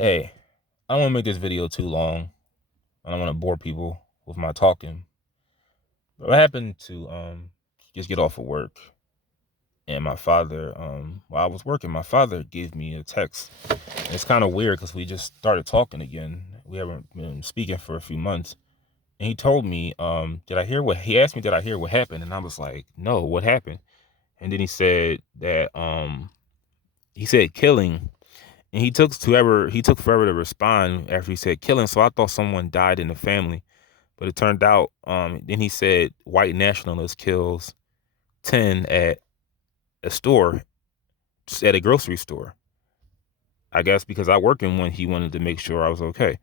Hey, I don't want to make this video too long. I don't want to bore people with my talking. But I happened to just get off of work, and my father, while I was working, my father gave me a text. And it's kind of weird because we just started talking again. We haven't been speaking for a few months. And he told me, he asked me, did I hear what happened? And I was like, no, what happened? And then he said killing. And he took forever to respond after he said killing. So I thought someone died in the family. But it turned out, then he said white nationalist kills 10 at a store, at a grocery store. I guess because I work in one, he wanted to make sure I was okay.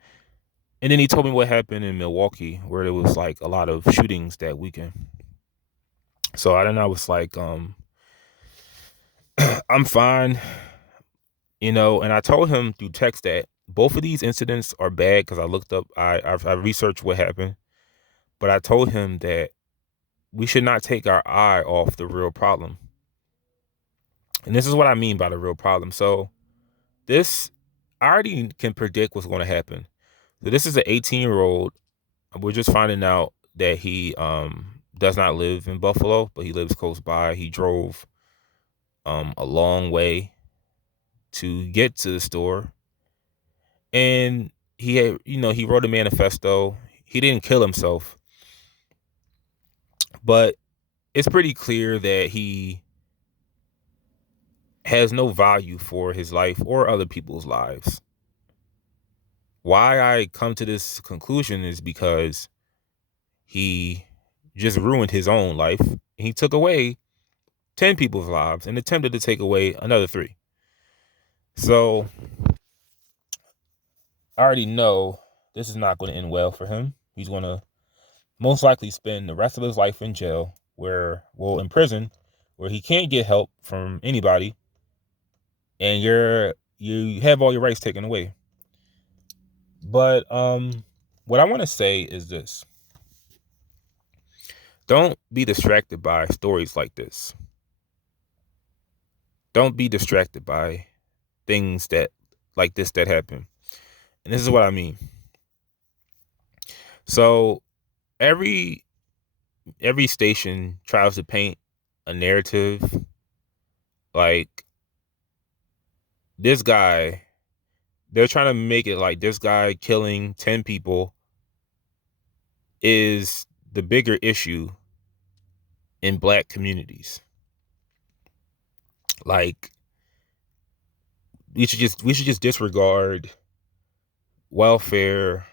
And then he told me what happened in Milwaukee, where there was like a lot of shootings that weekend. So I don't know. I was like, I'm fine, and I told him through text that both of these incidents are bad because I researched what happened, but I told him that we should not take our eye off the real problem. And this is what I mean by the real problem. So this, I already can predict what's going to happen. So this is an 18-year-old. We're just finding out that he does not live in Buffalo, but he lives close by. He drove a long way to get to the store. And he wrote a manifesto. He didn't kill himself, but it's pretty clear that he has no value for his life or other people's lives. Why I come to this conclusion is because he just ruined his own life. He took away 10 people's lives and attempted to take away another 3. So I already know this is not going to end well for him. He's going to most likely spend the rest of his life in jail, in prison, where he can't get help from anybody, and you have all your rights taken away. But what I want to say is this. Don't be distracted by stories like this. Don't be distracted by things that happen. And this is what I mean. So every station tries to paint a narrative like this guy. They're trying to make it like this guy killing 10 people is the bigger issue in black communities. Like we should just disregard welfare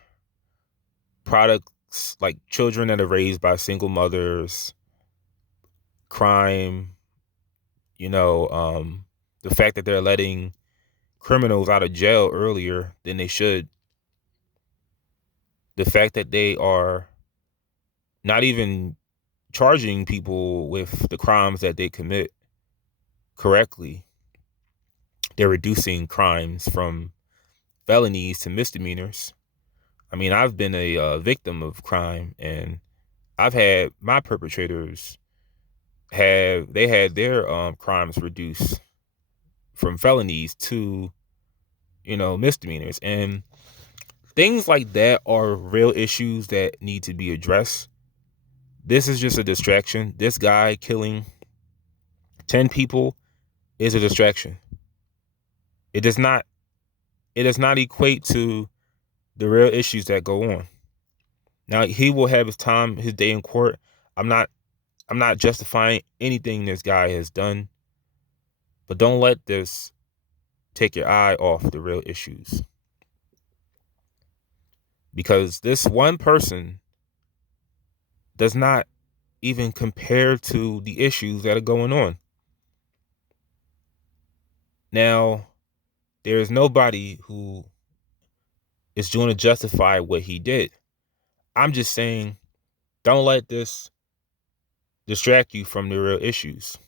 products, like children that are raised by single mothers, crime, the fact that they're letting criminals out of jail earlier than they should, the fact that they are not even charging people with the crimes that they commit correctly. They're reducing crimes from felonies to misdemeanors. I mean, I've been a victim of crime, and I've had my perpetrators had their crimes reduced from felonies to misdemeanors, and things like that are real issues that need to be addressed. This is just a distraction. This guy killing 10 people is a distraction. It does not equate to the real issues that go on. Now, he will have his day in court. I'm not justifying anything this guy has done, but don't let this take your eye off the real issues. Because this one person does not even compare to the issues that are going on. Now, there is nobody who is going to justify what he did. I'm just saying, don't let this distract you from the real issues.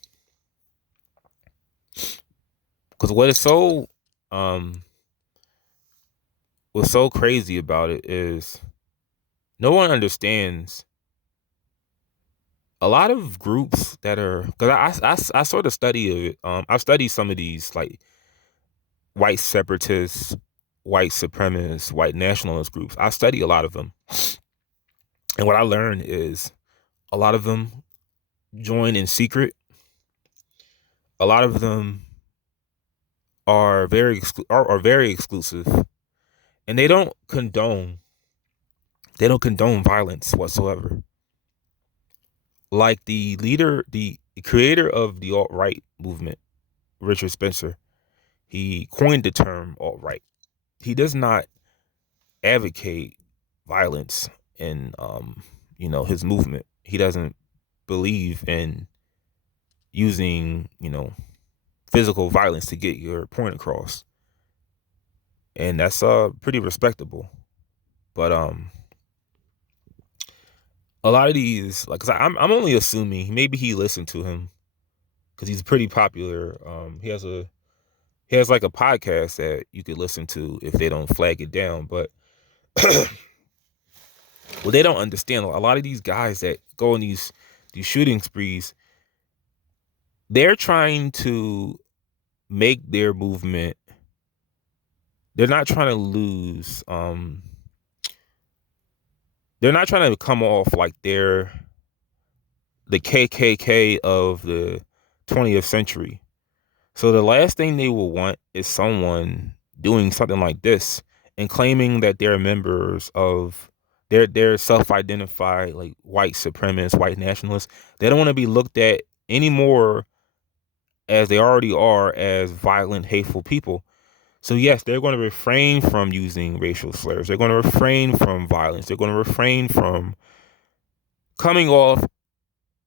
Because what's so crazy about it is no one understands. A lot of groups that are, because I sort of study it. I've studied some of these like white separatists, white supremacist, white nationalist groups. I study a lot of them. And what I learned is a lot of them join in secret. A lot of them are very exclusive, and they don't condone violence whatsoever. Like the creator of the alt-right movement, Richard Spencer, he coined the term alt-right. He does not advocate violence in his movement. He doesn't believe in using physical violence to get your point across, and that's pretty respectable. But a lot of these, like, cause I'm only assuming maybe he listened to him because he's pretty popular. He has like a podcast that you could listen to if they don't flag it down. But well, they don't understand a lot of these guys that go on these shooting sprees. They're trying to make their movement. They're not trying to lose. They're not trying to come off like they're the KKK of the 20th century. So the last thing they will want is someone doing something like this and claiming that they're members of they're self-identified like white supremacists, white nationalists. They don't want to be looked at anymore as they already are as violent, hateful people. So yes, they're going to refrain from using racial slurs. They're going to refrain from violence. They're going to refrain from coming off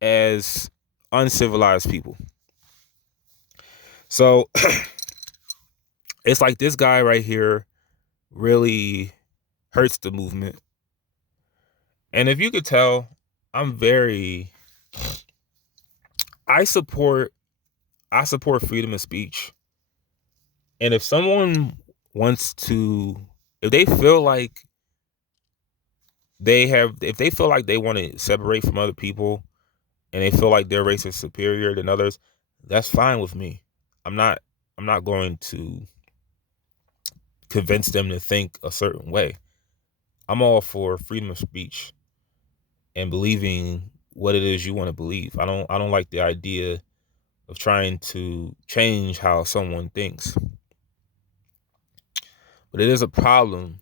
as uncivilized people. So it's like this guy right here really hurts the movement. And if you could tell, I support freedom of speech. And if someone wants to, if they feel like if they feel like they want to separate from other people and they feel like their race is superior than others, that's fine with me. I'm not going to convince them to think a certain way. I'm all for freedom of speech and believing what it is you want to believe. I don't like the idea of trying to change how someone thinks. But it is a problem,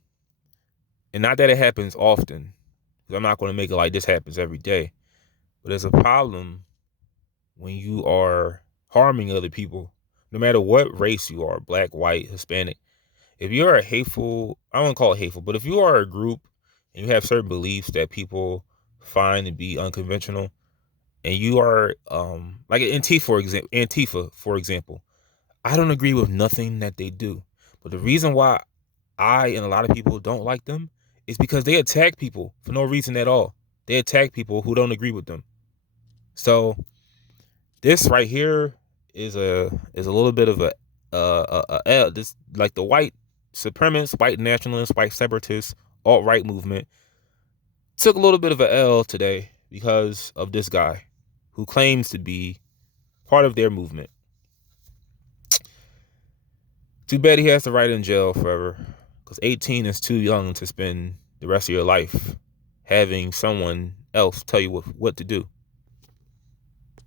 and not that it happens often, because I'm not going to make it like this happens every day. But it's a problem when you are harming other people, no matter what race you are, black, white, Hispanic. If you're a hateful, I don't call it hateful, but if you are a group and you have certain beliefs that people find to be unconventional, and you are like Antifa, for example, I don't agree with nothing that they do. But the reason why I and a lot of people don't like them is because they attack people for no reason at all. They attack people who don't agree with them. So this right here is a little bit of this, like the white supremacist, white nationalist, white separatist, alt-right movement took a little bit of an L today because of this guy who claims to be part of their movement. Too bad he has to ride in jail forever, because 18 is too young to spend the rest of your life having someone else tell you what to do.